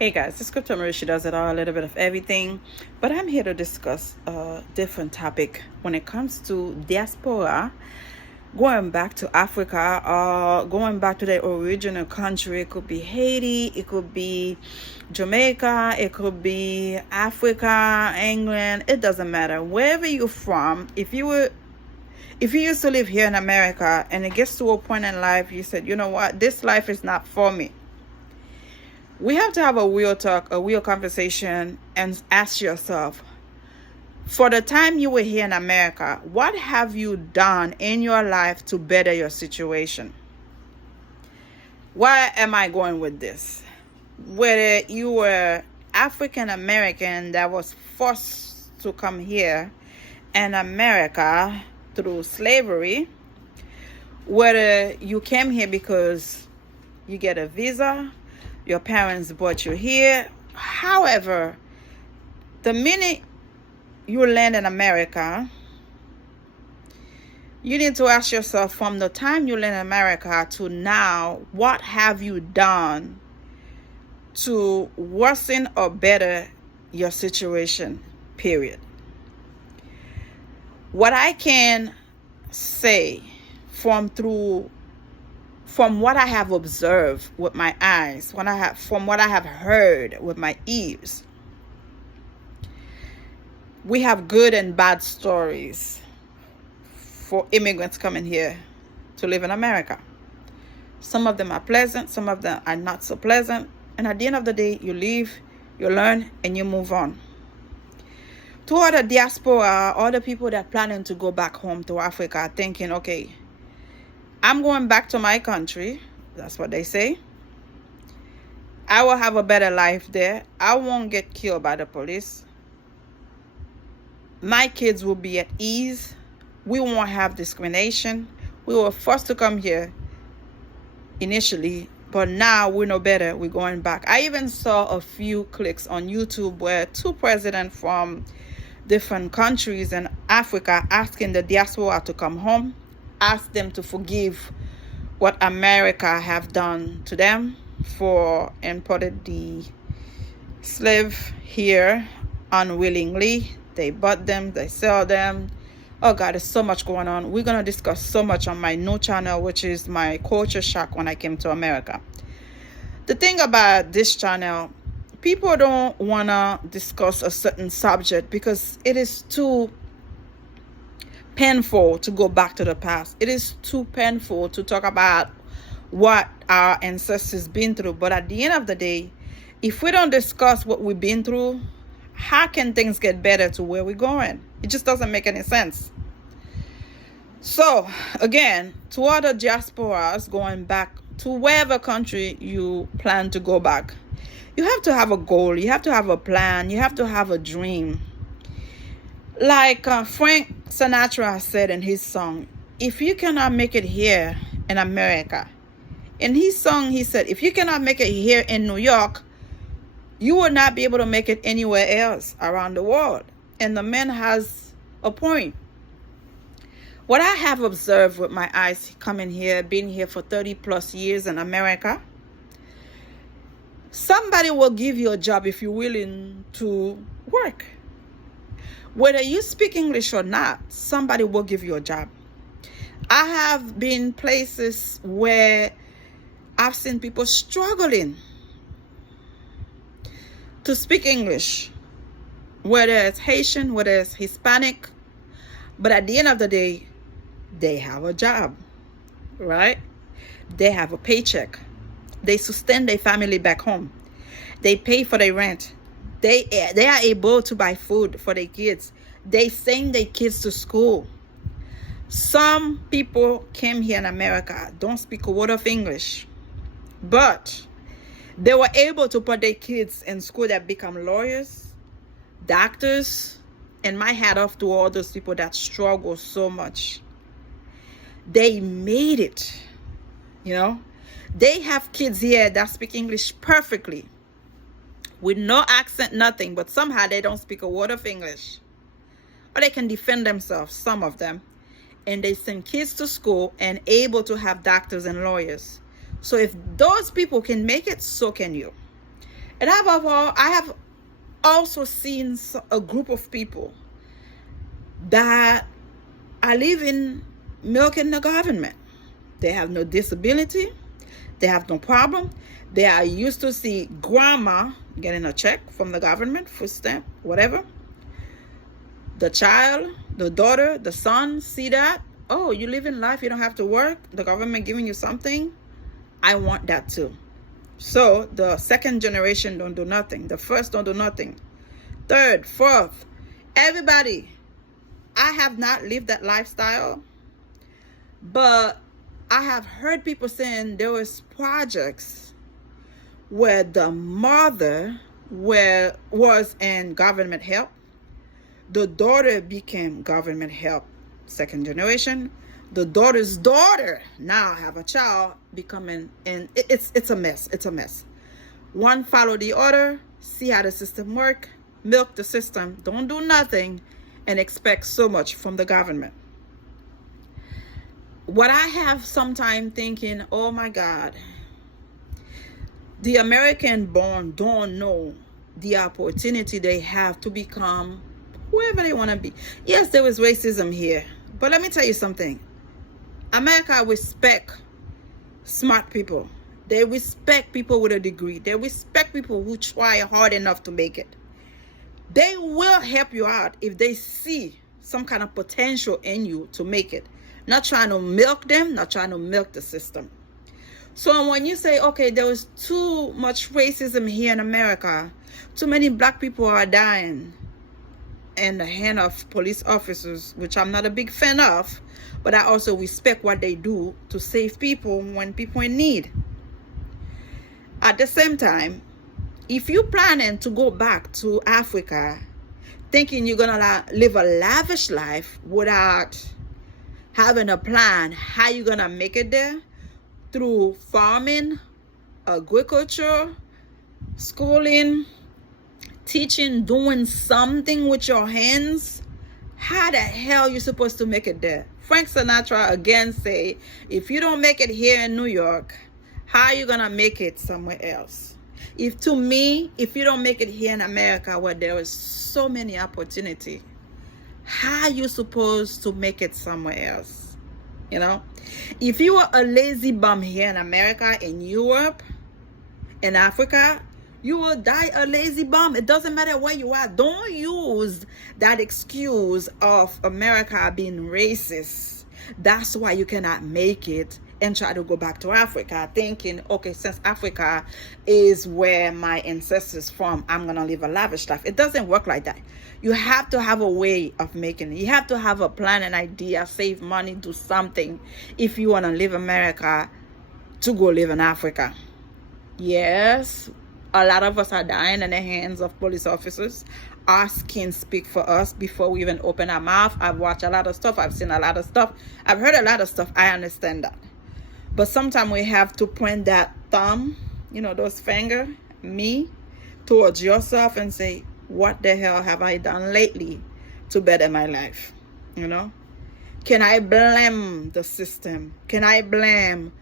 Hey guys, this Crypto Marie. She does it all, a little bit of everything. But I'm here to discuss a different topic when it comes to diaspora, going back to Africa or going back to the original country. It could be Haiti, it could be Jamaica, it could be Africa, England. It doesn't matter. Wherever you're from, if you used to live here in America and it gets to a point in life you said, you know what, this life is not for me, we have to have a real talk, a real conversation, and ask yourself, for the time you were here in America, what have you done in your life to better your situation? Where am I going with this? Whether you were African American that was forced to come here in America through slavery, whether you came here because you get a visa, your parents brought you here. However, the minute you land in America, you need to ask yourself, from the time you land in America to now, what have you done to worsen or better your situation, period. What I can say from what I have observed with my eyes, from what I have heard with my ears, we have good and bad stories for immigrants coming here to live in America. Some of them are pleasant, some of them are not so pleasant. And at the end of the day, you leave, you learn, and you move on. To all the diaspora, all the people that are planning to go back home to Africa, thinking, okay, I'm going back to my country. That's what they say. I will have a better life there. I won't get killed by the police. My kids will be at ease. We won't have discrimination. We were forced to come here initially, but now we know better. We're going back. I even saw a few clicks on YouTube where two presidents from different countries in Africa asking the diaspora to come home, ask them to forgive what America have done to them for imported the slave here unwillingly. They bought them, they sell them. Oh God, there's so much going on. We're going to discuss so much on my new channel, which is my culture shock when I came to America. The thing about this channel, people don't want to discuss a certain subject because it is too painful to go back to the past. It is too painful to talk about what our ancestors been through. But at the end of the day, if we don't discuss what we've been through, how can things get better to where we're going? It just doesn't make any sense. So again, to all the diasporas going back to wherever country you plan to go back, you have to have a goal, you have to have a plan, you have to have a dream. Like Frank Sinatra said in his song, if you cannot make it here in America, in his song he said, if you cannot make it here in New York, you will not be able to make it anywhere else around the world. And the man has a point. What I have observed with my eyes coming here, being here for 30 plus years in America, somebody will give you a job if you're willing to work. Whether you speak English or not, somebody will give you a job. I have been places where I've seen people struggling to speak English, whether it's Haitian, whether it's Hispanic, but at the end of the day, they have a job, right? They have a paycheck. They sustain their family back home. They pay for their rent. They are able to buy food for their kids. They send their kids to school. Some people came here in America, don't speak a word of English, but they were able to put their kids in school that become lawyers, doctors, and my hat off to all those people that struggle so much. They made it, you know. They have kids here that speak English perfectly, with no accent, nothing, but somehow they don't speak a word of English. Or they can defend themselves, some of them. And they send kids to school and able to have doctors and lawyers. So if those people can make it, so can you. And above all, I have also seen a group of people that are living milking the government. They have no disability. They have no problem. They are used to see grandma getting a check from the government, food stamp, whatever. The child, the daughter, the son see that. Oh, you live in life. You don't have to work. The government giving you something. I want that too. So the second generation don't do nothing. The first don't do nothing. Third, fourth, everybody. I have not lived that lifestyle, but I have heard people saying there was projects where the mother was in government help. The daughter became government help, second generation. The daughter's daughter now have a child becoming, and it's a mess. It's a mess. One follow the other, see how the system work, milk the system, don't do nothing, and expect so much from the government. What I have sometime thinking, oh my God, the American born don't know the opportunity they have to become whoever they want to be. Yes, there is racism here, but let me tell you something. America respect smart people. They respect people with a degree. They respect people who try hard enough to make it. They will help you out if they see some kind of potential in you to make it. Not trying to milk them, not trying to milk the system. So when you say, okay, there was too much racism here in America, too many black people are dying in the hand of police officers, which I'm not a big fan of, but I also respect what they do to save people when people in need. At the same time, if you're planning to go back to Africa thinking you're gonna live a lavish life without having a plan how you're gonna make it there through farming, agriculture, schooling, teaching, doing something with your hands, how the hell you supposed to make it there? Frank Sinatra again say, if you don't make it here in New York, how are you gonna make it somewhere else? If you don't make it here in America where there is so many opportunity, how are you supposed to make it somewhere else? You know, if you were a lazy bum here in America, in Europe, in Africa, you will die a lazy bum. It doesn't matter where you are. Don't use that excuse of America being racist. That's why you cannot make it and try to go back to Africa thinking, okay, since Africa is where my ancestors from, I'm going to live a lavish life. It doesn't work like that. You have to have a way of making it. You have to have a plan, an idea, save money, do something if you want to live America to go live in Africa. Yes, a lot of us are dying in the hands of police officers. Our skin speak for us before we even open our mouth. I've watched a lot of stuff. I've seen a lot of stuff. I've heard a lot of stuff. I understand that. But sometimes we have to point that thumb, those finger, me, towards yourself and say, what the hell have I done lately to better my life? Can I blame the system? Can I blame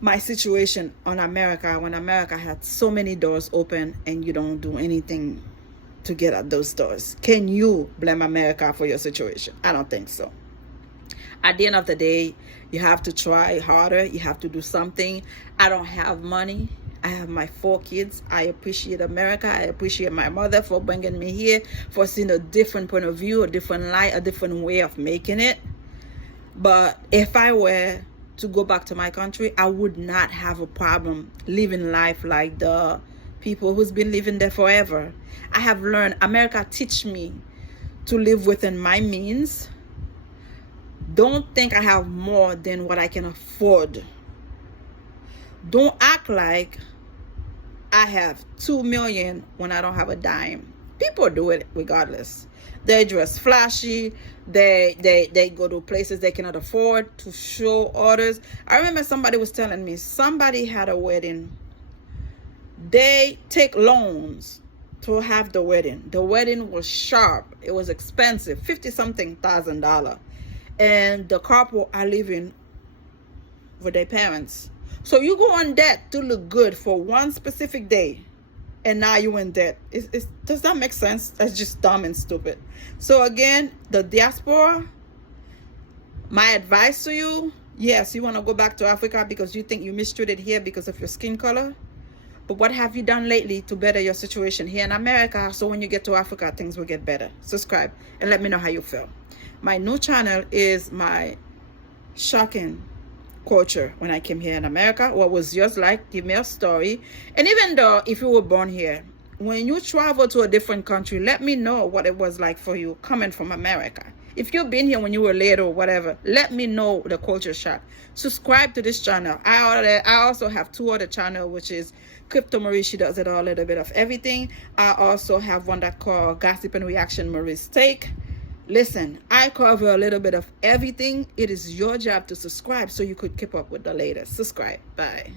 my situation on America when America had so many doors open and you don't do anything to get at those doors? Can you blame America for your situation? I don't think so. At the end of the day, you have to try harder. You have to do something. I don't have money. I have my 4 kids. I appreciate America. I appreciate my mother for bringing me here, for seeing a different point of view, a different light, a different way of making it. But if I were to go back to my country, I would not have a problem living life like the people who's been living there forever. I have learned, America teach me to live within my means. Don't think I have more than what I can afford. Don't act like I have 2 million when I don't have a dime. People do it regardless. They dress flashy. They go to places they cannot afford to show others. I remember somebody was telling me somebody had a wedding. They take loans to have the wedding. The wedding was sharp. It was expensive, $50-something thousand. And the couple are living with their parents. So you go on debt to look good for one specific day. and now you in debt. Does that make sense? That's just dumb and stupid. So again, the diaspora, my advice to you, yes, you want to go back to Africa because you think you mistreated here because of your skin color. But what have you done lately to better your situation here in America, so when you get to Africa, things will get better? Subscribe and let me know how you feel. My new channel is my shocking culture when I came here in America. What was yours like? Give me a story. And even though if you were born here, when you travel to a different country, let me know what it was like for you coming from America. If you've been here when you were little or whatever, let me know the culture shock. Subscribe to this channel. I also have 2 other channels, which is Crypto Marie. She does it all, a little bit of everything. I also have one that called Gossip and Reaction Marie's Take. Listen, I cover a little bit of everything. It is your job to subscribe so you could keep up with the latest. Subscribe. Bye.